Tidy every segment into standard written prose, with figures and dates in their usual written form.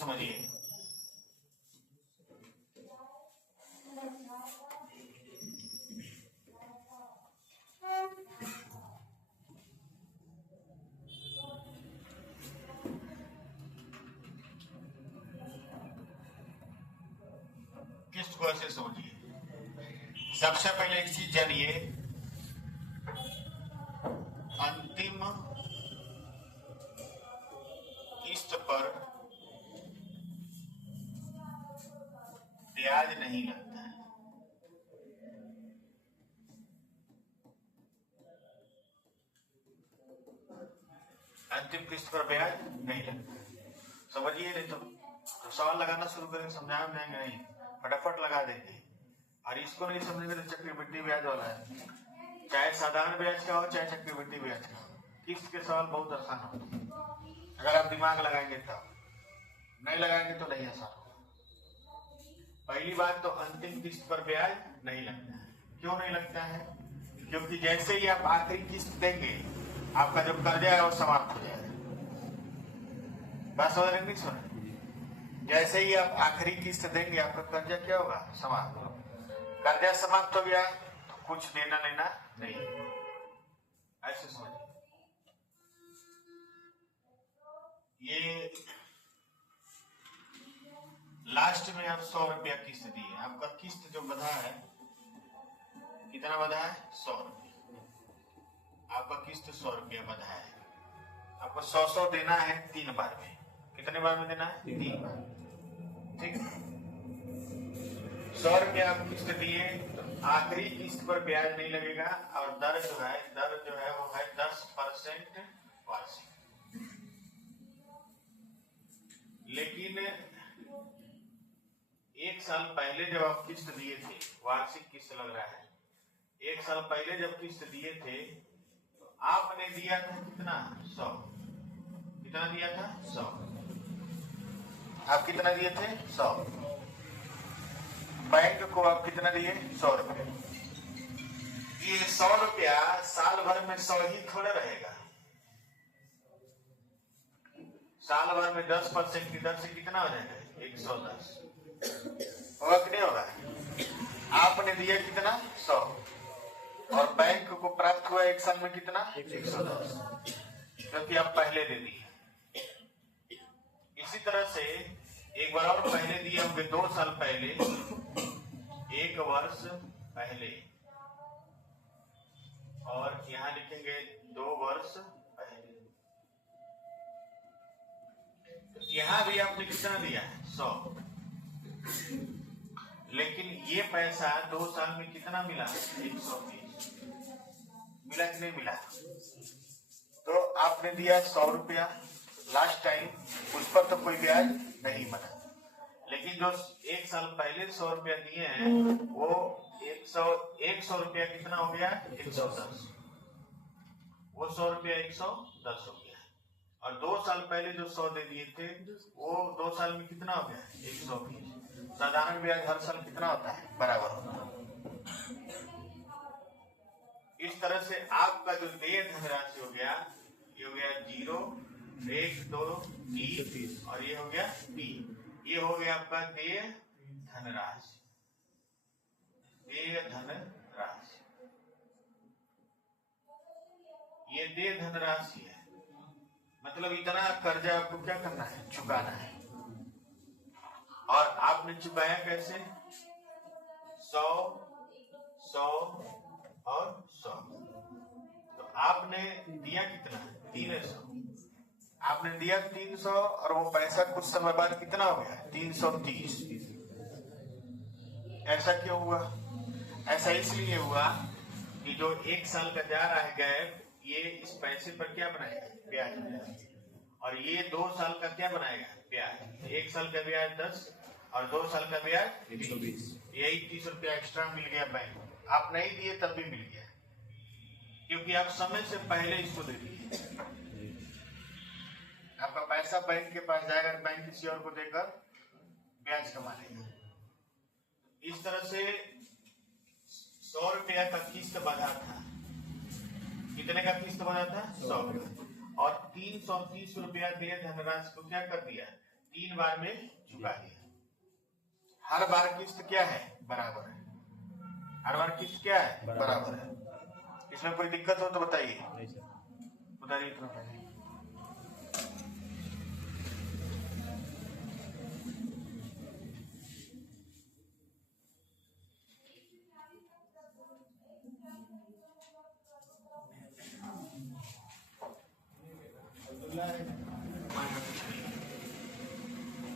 समझिए। किस्त को ऐसे समझिए। सबसे पहले एक चीज जानिए, अंतिम किस्त पर ब्याज नहीं लगता है। अंतिम किस्त पर ब्याज नहीं लगता है, समझिए। नहीं तो सवाल लगाना शुरू करेंगे, समझा में जाएंगे नहीं, फटाफट लगा देंगे। और इसको नहीं समझेंगे तो चक्रवृद्धि ब्याज वाला है, चाहे साधारण ब्याज का हो चाहे चक्रवृद्धि ब्याज का हो, किस्त के सवाल बहुत आसान होते हैं अगर आप दिमाग लगाएंगे तब, नहीं लगाएंगे तो नहीं आसान होगा। पहली बात तो अंतिम किस्त पर ब्याज नहीं लगता है। क्यों नहीं लगता है? क्योंकि जैसे ही आप आखिरी किस्त देंगे आपका जो कर्जा है वो समाप्त हो जाएगा। बात समझ रहे नहीं सुना? जैसे ही आप आखिरी किस्त देंगे आपका कर्जा क्या होगा? समाप्त होगा। कर्जा समाप्त हो गया तो कुछ देना लेना नहीं, ऐसे समझिए। ये लास्ट में आप 100 रुपया किस्त दिए, आपका किस्त जो बधा है कितना बधा है? 100 रुपया। आपका किस्त 100 रुपया बधा है, आपको 100 देना है 3 बार में। कितने बार में देना है? 3 बार। ठीक है, 100 रुपया आप किस्त दिए तो आखिरी किस्त पर ब्याज नहीं लगेगा और दर जो है वो है 10% वार्षिक। लेकिन 1 साल पहले जब आप किस्त दिए थे, वार्षिक किस्त लग रहा है, 1 साल पहले जब किस्त दिए थे तो आपने दिया था कितना? 100। कितना दिया था? 100। आप कितना दिए थे? 100। बैंक को आप कितना दिए? 100 रुपये। ये 100 रुपया साल भर में 100 ही थोड़ा रहेगा। साल भर में 10% की दर से कितना हो जाएगा? 110 होगा कि नहीं होगा? आपने दिया कितना? 100 और बैंक को प्राप्त हुआ 1 साल में कितना? 110, क्योंकि आप पहले दे दिए। इसी तरह से एक बार और पहले दिए होंगे 2 साल पहले, 1 वर्ष पहले, और यहां लिखेंगे 2 वर्ष पहले। यहां भी आपने कितना दिया है? 100। लेकिन ये पैसा 2 साल में कितना मिला? 120। मिला कि नहीं मिला? तो आपने दिया 100 रुपया लास्ट टाइम, उस पर तो कोई ब्याज नहीं बना। लेकिन जो 1 साल पहले 100 रुपया दिए हैं वो 100 रुपया कितना हो गया? 110। वो 100 रुपया 110 हो गया। और 2 साल पहले जो 100 दे दिए थे वो 2 साल में कितना हो गया? 120। साधारण ब्याज हर साल कितना होता है? बराबर होता है। इस तरह से आपका जो देय धनराशि हो गया, ये हो गया 0, 1, 2, 3 और ये हो गया 3। ये हो गया आपका देय धनराशि। देय धनराशि, ये देय धनराशि है। मतलब इतना कर्जा आपको क्या करना है? चुकाना है। और आपने चुकाया कैसे? 100, 100 और 100। तो आपने दिया कितना? 300। आपने दिया 300 और वो पैसा कुछ समय बाद कितना हो गया? 330। ऐसा क्यों हुआ? ऐसा इसलिए हुआ कि जो 1 साल का जा रहा है गैप, ये इस पैसे पर क्या बनाएगा? ब्याज। और ये 2 साल का क्या बनाएगा? ब्याज। 1 साल का ब्याज 10 और 2 साल का ब्याज 120। यही 30 रुपया एक्स्ट्रा मिल गया बैंक को। आप नहीं दिए तब भी मिल गया, क्योंकि आप समय से पहले इसको दे दिए। आपका पैसा बैंक के पास जाएगा, बैंक किसी और को देकर ब्याज कमा लेगा। इस तरह से 100 रुपया का किस्त बना था। कितने का किस्त बना था? 100 का। और 330 रुपया देय धनराशि को क्या कर दिया? 3 बार में चुका दिया। हर बार किस्त क्या है? बराबर है। हर बार किस्त क्या है? बराबर है। इसमें कोई दिक्कत हो तो बताइए। बताइए इतना पहले।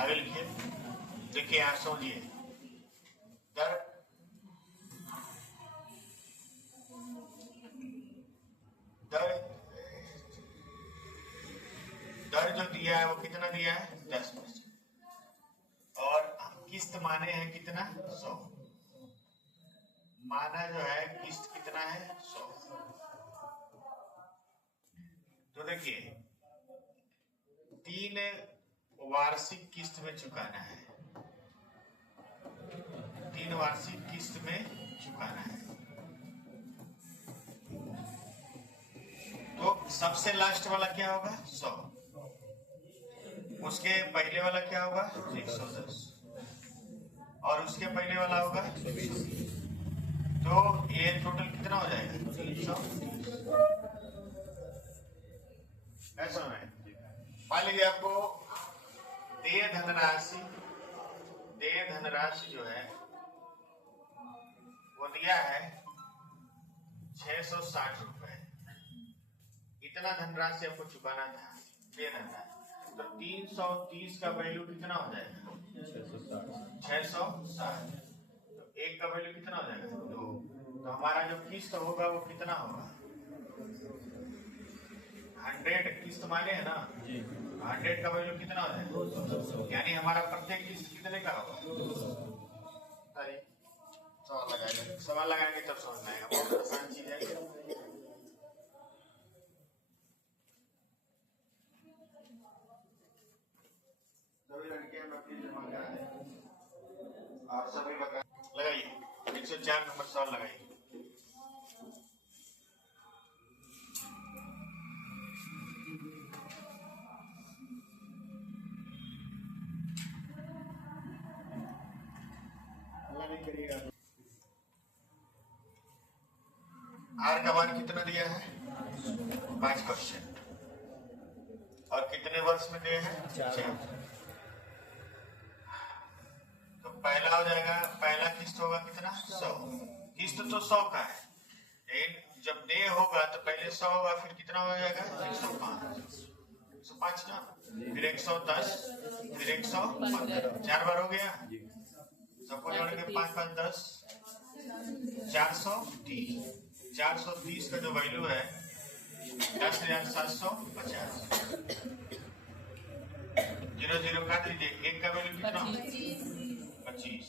आगे लिखिए। देखिए यहां समझिए। दर जो दिया है वो कितना दिया है? 10%। और किस्त माने हैं कितना? 100। माना जो है किस्त कितना है? 100। तो देखिए 3 वार्षिक किस्त में चुकाना है। 3 वार्षिक किस्त में चुकाना है। तो सबसे लास्ट वाला क्या होगा? 100। उसके पहले वाला क्या होगा? 110। और उसके पहले वाला होगा 120। तो ये टोटल कितना हो जाएगा? 330। ऐसा में मान लीजिए आपको देय धनराशि जो है वो दिया है 660 रुपए। इतना धनराशि आपको चुकाना था, देय धनराशि। तो 330 का वैल्यू कितना हो जाएगा? 660। तो 1 का वैल्यू कितना हो जाएगा? 2। तो हमारा जो किस्त होगा वो कितना होगा? 100 किस्त माने है ना? 100 का वैल्यू कितना हो जाएगा? यानी हमारा प्रत्येक किस्त कितने का होगा? सवाल लगाएंगे तब समझ में आएगा। बहुत आसान चीज है। सभी लड़कियां जमा करा दें और सभी लगाइए। 104 नंबर सवाल लगाइए। आर का मान कितना दिया है? 5%। और कितने वर्ष में दिए हैं? 4। तो पहला हो जाएगा, पहला किस्त होगा कितना? 100। किस्त तो 100 का है, लेकिन जब देय होगा तो पहले 100 होगा, फिर कितना हो जाएगा? 105 ना, फिर 110, फिर 115। 4 बार हो गया। सबको जोड़ के 5 5 10, 430। 430 का जो वैल्यू है 10,750। 0 काट लीजिए। 1 का वैल्यू कितना? 25।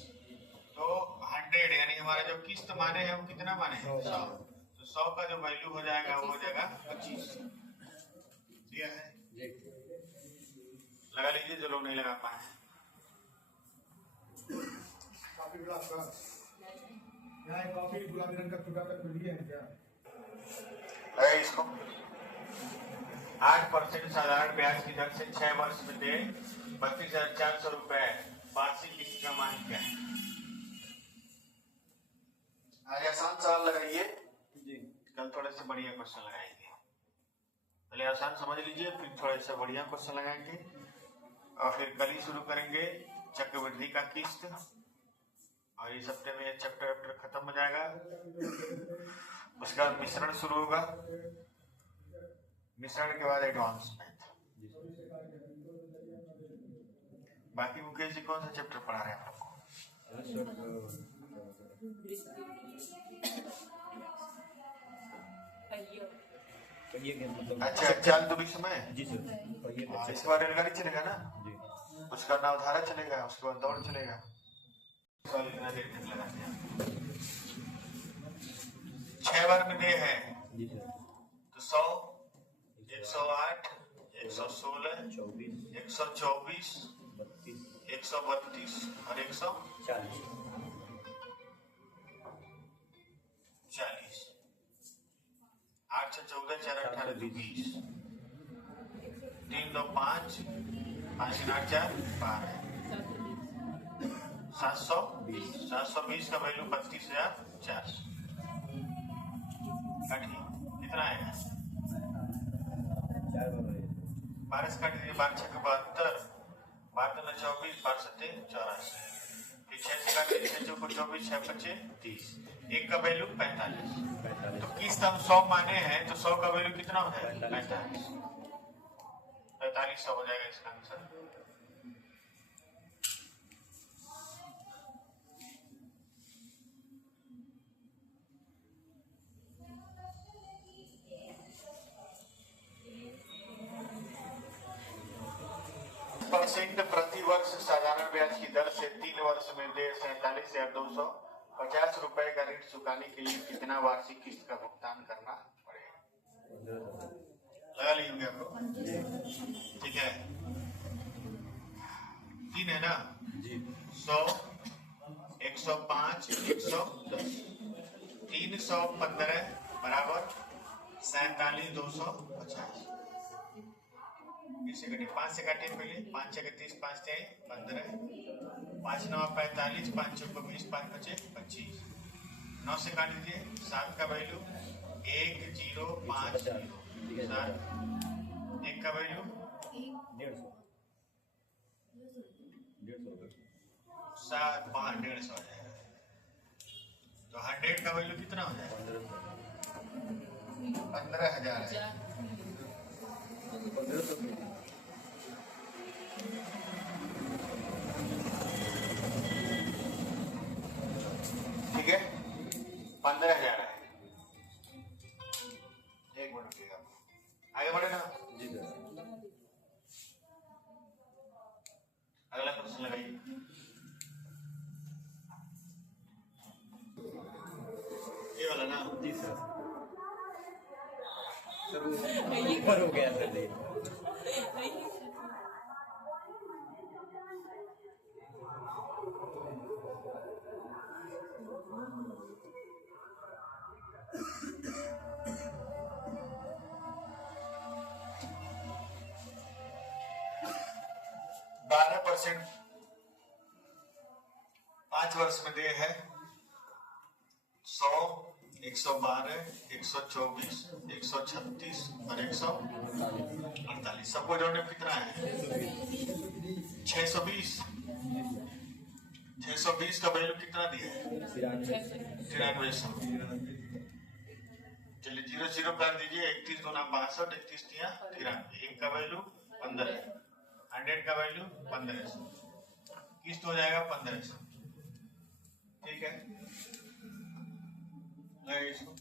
तो 100 यानी हमारा जो किस्त माने हैं वो कितना माने हैं? 100। तो 100 का जो वैल्यू हो जाएगा वो हो जाएगा 25। दिया है, लगा लीजिए जो लोग नहीं लगा पाए। कॉफी गुलाबी रंग का टुकड़ा तक मिल गया क्या? अरे इसको 8% साधारण ब्याज की दर से 6 वर्ष में दे 32,400 रुपए वार्षिक किस्त का मान क्या है? आज आसान सवाल लगाइए जी। कल थोड़े से बढ़िया क्वेश्चन लगाएंगे। पहले आसान समझ लीजिए, फिर थोड़े से बढ़िया क्वेश्चन लगाएंगे और फिर कल ही शुरू करेंगे चक्रवृद्धि का किस्त। और इस हफ्ते में चैप्टर खत्म हो जाएगा। उसके बाद मिश्रण शुरू होगा। मिश्रण के बाद एडवांस मैथ। बाकी मुकेश जी कौन सा चैप्टर पढ़ा रहे हैं आपको? अच्छा, चाल दूरी समय जी सर। इसके बाद रेलगाड़ी चलेगा ना जी, उसका नवधारा चलेगा, उसके बाद दौड़ चलेगा। 6 बार में दे है जी सर। तो 100, 108, 116, 124, 132 और 140। 8 से 14, 4 18 20, 3 2 5, 5×4 12 720 का वैल्यू 32,400 काटिए कितना आएगा 12 से काट दीजिए 12 6 72 12 9 24 12 7 84 फिर 6 से काट दीजिए 6 को 24 6 5 30 1 का वैल्यू 45 तो किस्त हम 100 माने हैं तो 100 का वैल्यू कितना हो जाएगा 45 हो जाएगा इसका आंसर। % प्रति वर्ष साधारण ब्याज की दर से 3 वर्ष में 47,250 रुपए का ऋण चुकाने के लिए कितना वार्षिक किस्त का भुगतान करना पड़ेगा लगा लीजिए आपको ठीक है 3 है ना 100 105 110 315 बराबर 47,250 से कटिए 5 से काटिए पहले 5 6 30 5 6 15 5 9 45 5 6 20 5 5 25 9 से काट दीजिए 7 का वैल्यू 1050 7 1 का वैल्यू 7 5 150 हो जाएगा तो 100 का वैल्यू कितना हो जाएगा 15,000 है ठीक है 15,000 है एक मिनट रुकिएगा आगे बढ़े ना जी सर अगला प्रश्न लगाइए ये वाला ना जी सर हो गया सर 12% 5 वर्ष में दे है 100 112 124 136 और 148 सबको जोड़ने कितना है 620 का वैल्यू कितना दिया है 9300 चलिए 0 0 कर दीजिए 31 गुना 62 31 दिया 93 1 का वैल्यू 15 100 का वैल्यू 1500 किस्त हो जाएगा 1500 ठीक है इसको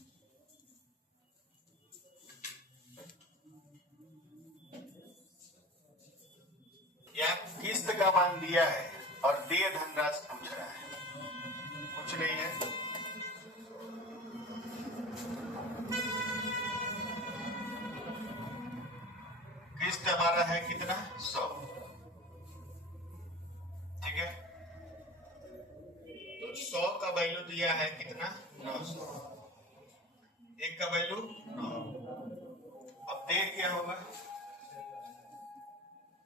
यह किस्त का मान दिया है और देय धनराशि पूछ रहा है कुछ नहीं है किस्त हमारा है कितना 100 ठीक है तो 100 का वैल्यू दिया है कितना 900 1 का वैल्यू 9 अब देय क्या होगा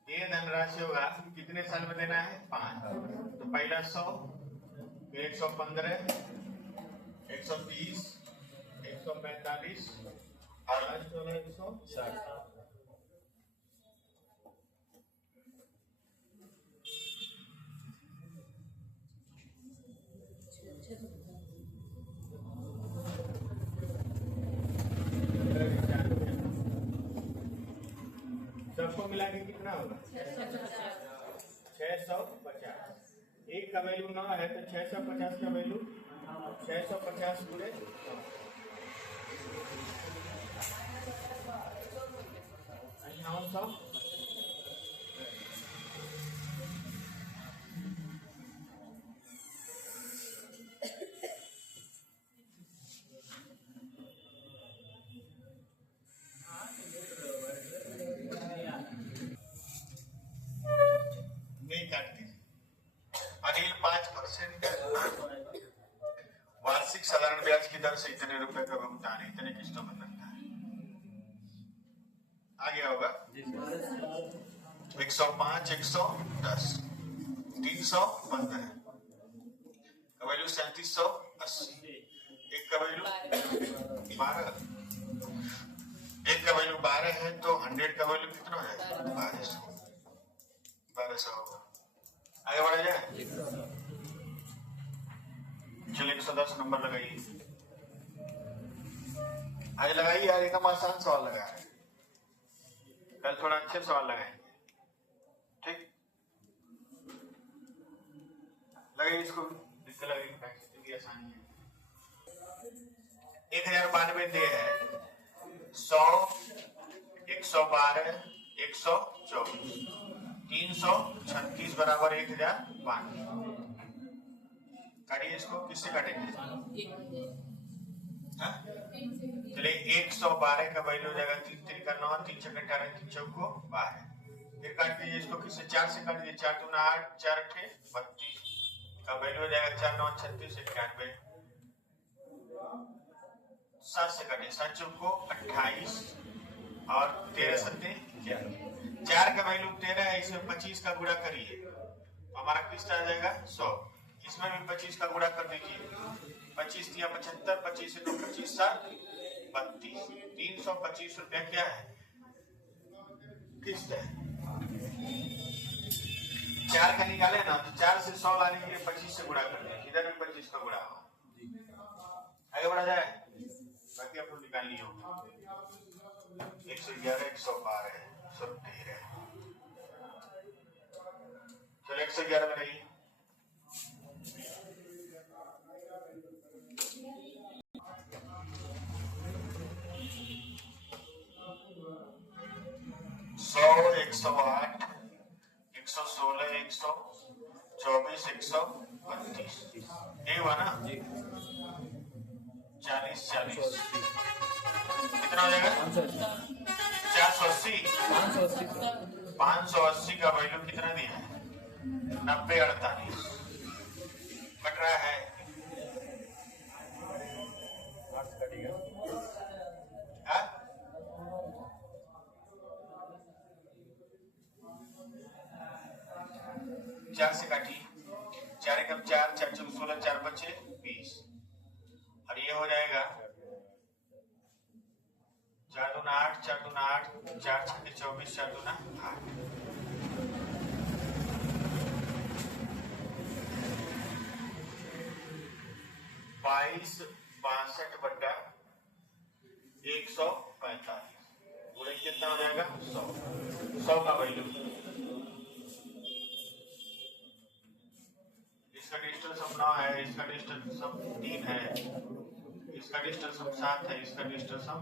देय धनराशि होगा कितने साल में देना है 5 तो पहला 100 फिर 115 120 145 और 160 सबको मिला के कितना होगा 650 1 का वैल्यू 9 है तो 650 का वैल्यू 650 गुणे 900 अनिल 5% वार्षिक साधारण ब्याज की दर से इतने रुपए का भुगतान इतने किस्तों में करता है आ गया होगा 105 110 315 का वैल्यू 3780 एक का वैल्यू 12 एक का वैल्यू 12 है तो 100 का वैल्यू कितना हो जाएगा 1200 होगा। आगे बढ़ा जाए। चलिए 110 नंबर लगाइए। आज लगाइए यार, एकदम आसान सवाल लगा है। कल थोड़ा अच्छे सवाल लगाएंगे, ठीक। लगाइए इसको, इसको लगाइए, प्रैक्टिस की आसानी है। 1092 दे है 100 112 124 336 बराबर 1005। काटिए इसको, किससे काटेंगे? हाँ? चलिए 112 का वैल्यू हो जाएगा 3 3 का 9 3 6 18 3 चौको 12। फिर काट दीजिए इसको, किससे? 4 से काट दीजिए। 4 दूना 8 4 8 32 का वैल्यू हो जाएगा 4 9 36 91। 7 से काटिए, 7 चौको 28 और 13 सत्ते 4 का वैल्यू 13 है, इसमें 25 का गुणा करिए तो हमारा कितना आ जाएगा 100। इसमें भी 25 का गुणा कर दीजिए। 25 दिया 75, 25 से 2 25 7 32 325 रुपया क्या है? किस्त है। 4 का निकाले ना तो 4 से 100 लाने के लिए 25 से गुणा कर दें। इधर भी 25 का गुणा हुआ। आगे बढ़ा जाए, बाकी आप लोग निकाल लिए होंगे। 111 112 113। चलो 111 लगाइए। सौ 108 116 124 132 ये हुआ ना। 40 40 कितना हो जाएगा? 480 580 का वैल्यू कितना दिया है? 90 48 कट रहा है। हाँ? 4 से काटिए। 4 एकम 4 4 चौक 16 4 बचे 20 और ये हो जाएगा 4 दूना 8 4 दूना 8 4 छक्के 24 4 दूना 8। 22 62 बटा 145 गुणे कितना हो जाएगा 100 का वैल्यू। इसका डिजिटल सम 9 है, इसका डिजिटल सम 3 है, इसका डिजिटल सम 7 है, इसका डिजिटल सम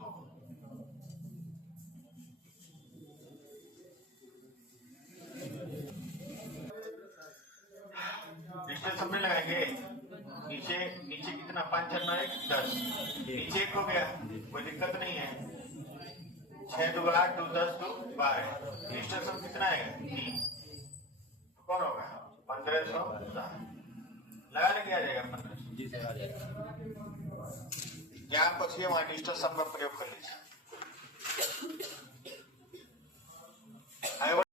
2। डिजिटल सम में लगाएंगे। नीचे नीचे कितना 5 4 9 1 10 नीचे एक हो गया, कोई दिक्कत नहीं है। 6 2 8 2 10 2 12 डिजिटल सम कितना है 3। कौन होगा 1500 लगाने किया जाएगा 1500 जी सर। जहाँ पहुंचिए वहां डिजिटल सम का प्रयोग कर लीजिए।